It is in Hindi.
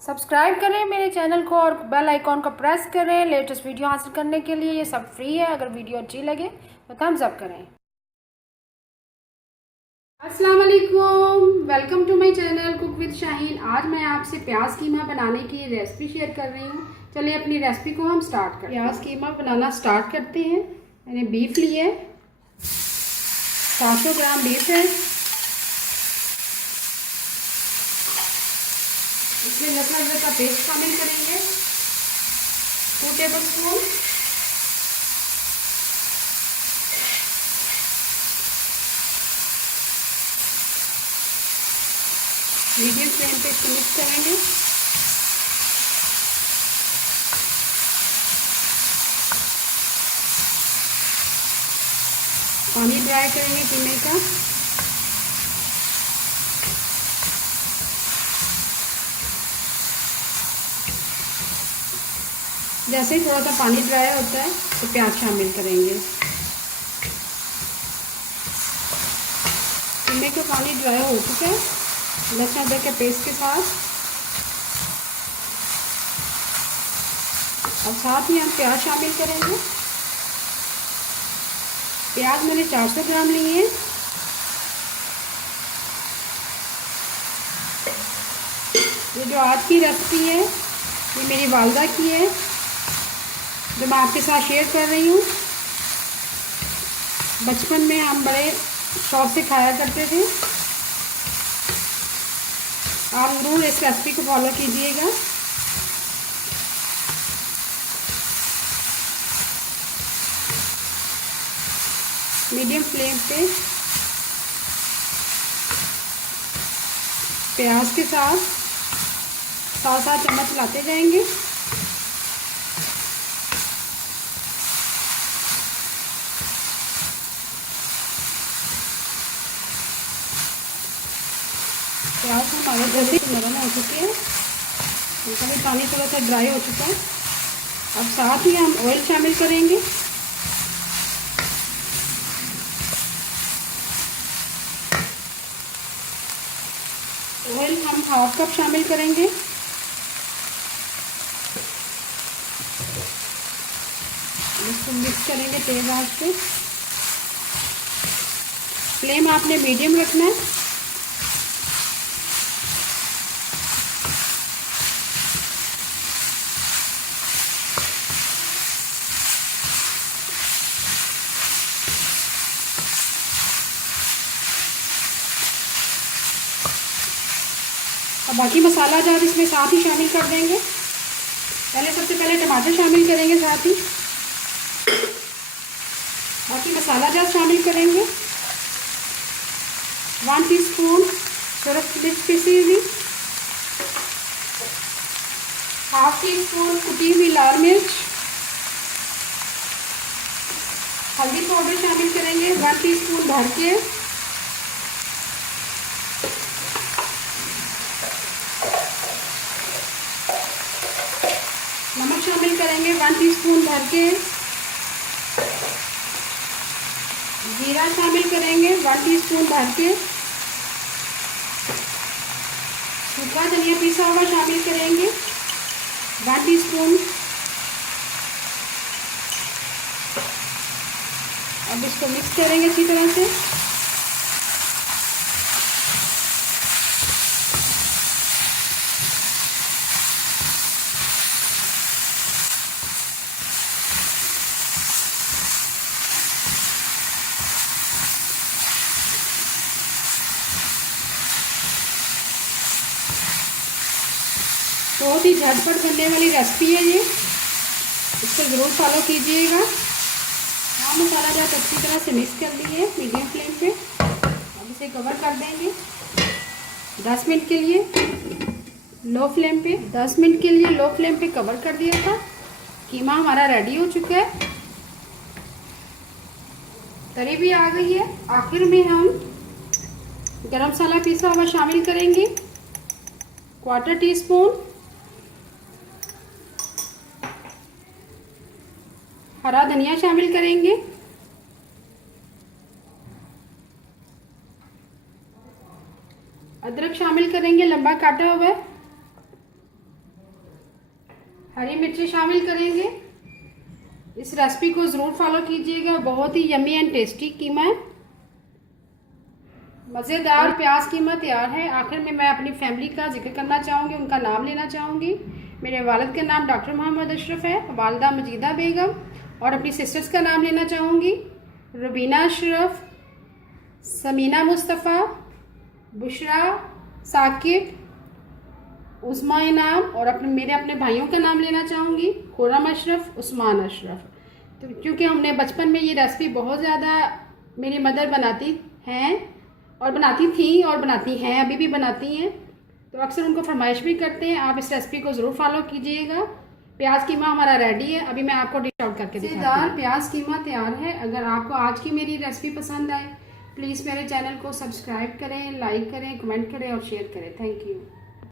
सब्सक्राइब करें मेरे चैनल को और बेल आइकॉन को प्रेस करें लेटेस्ट वीडियो हासिल करने के लिए। ये सब फ्री है। अगर वीडियो अच्छी लगे तो थम्स अप करें। अस्सलाम वालेकुम, welcome to my channel cook with Shaheen. आज मैं आपसे प्याज कीमा बनाने की रेसिपी शेयर कर रही हूँ। चलिए अपनी रेसिपी को हम स्टार्ट करें। प्याज कीमा बनाना स्टार्ट करते हैं। मैंने बीफ लिए, 700 ग्राम बीफ है। इसमें लहसुन अदरक का पेस्ट शामिल करेंगे, 2 टेबल स्पून। मीडियम फ्लेम पे इसको मिक्स करेंगे। पानी ड्राई करेंगे कीमे का। जैसे ही थोड़ा सा पानी ड्राई होता है तो प्याज शामिल करेंगे। कीमे का पानी ड्राई हो चुका है लहसुन अदरक के पेस्ट के साथ। अब साथ ही हम प्याज शामिल करेंगे। प्याज मैंने 400 ग्राम लिए हैं। ये जो आज की रेसिपी है ये मेरी वालदा की है, जो मैं आपके साथ शेयर कर रही हूँ। बचपन में हम बड़े शौक से खाया करते थे। आप ज़रूर इस रेसिपी को फॉलो कीजिएगा। मीडियम फ्लेम पे प्याज के साथ 7 चम्मच लाते जाएंगे। प्याज हमारे जल्दी नरम हो चुके हैं, उनका भी पानी थोड़ा सा ड्राई हो चुका है। अब साथ ही हम ऑयल शामिल करेंगे। ऑयल हम 1/2 कप शामिल करेंगे। इसको मिक्स करेंगे तेज आंच पे। फ्लेम आपने मीडियम रखना है। अब बाकी मसाला जार इसमें साथ ही शामिल कर देंगे। सबसे पहले टमाटर शामिल करेंगे, साथ ही बाकी मसाला जार शामिल करेंगे। 1 टीस्पून सूरज मिर्च पीसी हुई, 1/2 टीस्पून कुटी हुई लाल मिर्च। हल्दी पाउडर शामिल करेंगे 1 टीस्पून भर के। नमक शामिल करेंगे 1 टीस्पून भर के। जीरा शामिल करेंगे 1 टीस्पून भर के। सूखा धनिया पिसा हुआ शामिल करेंगे 1 टीस्पून। अब इसको मिक्स करेंगे अच्छी तरह से। बहुत ही झटपट बनने वाली रेसिपी है ये, इसको ज़रूर फॉलो कीजिएगा। हाँ, मसाला जब अच्छी तरह से मिक्स कर लिए मीडियम फ्लेम पे। अब इसे कवर कर देंगे 10 मिनट के लिए लो फ्लेम पे। 10 मिनट के लिए लो फ्लेम पे कवर कर दिया था। कीमा हमारा रेडी हो चुका है, तरी भी आ गई है। आखिर में हम गरम मसाला पिसा हुआ शामिल करेंगे 1/4 टीस्पून। हरा धनिया शामिल करेंगे। अदरक शामिल करेंगे लंबा काटा हुआ। हरी मिर्ची शामिल करेंगे। इस रेसिपी को ज़रूर फॉलो कीजिएगा, बहुत ही यम्मी एंड टेस्टी कीमा है। मज़ेदार प्याज कीमा तैयार है। आखिर में मैं अपनी फैमिली का जिक्र करना चाहूँगी, उनका नाम लेना चाहूँगी। मेरे वालिद का नाम डॉक्टर मोहम्मद अशरफ है, वालिदा मजीदा बेगम, और अपनी सिस्टर्स का नाम लेना चाहूँगी, रुबीना अशरफ, समीना मुस्तफ़ा, बुशरा, साकिब, उस्मा इनाम, और मेरे अपने भाइयों का नाम लेना चाहूँगी, खुर्रम अशरफ, उस्मान अशरफ। तो क्योंकि हमने बचपन में ये रेसिपी बहुत ज़्यादा मेरी मदर बनाती हैं और बनाती थी और बनाती हैं, अभी भी बनाती हैं, तो अक्सर उनको फरमाइश भी करते हैं। आप इस रेसिपी को ज़रूर फॉलो कीजिएगा। प्याज कीमा हमारा रेडी है। अभी मैं आपको डिश आउट करके दिखाती हूँ। प्याज कीमा तैयार है। अगर आपको आज की मेरी रेसिपी पसंद आए, प्लीज़ मेरे चैनल को सब्सक्राइब करें, लाइक करें, कमेंट करें और शेयर करें। Thank you.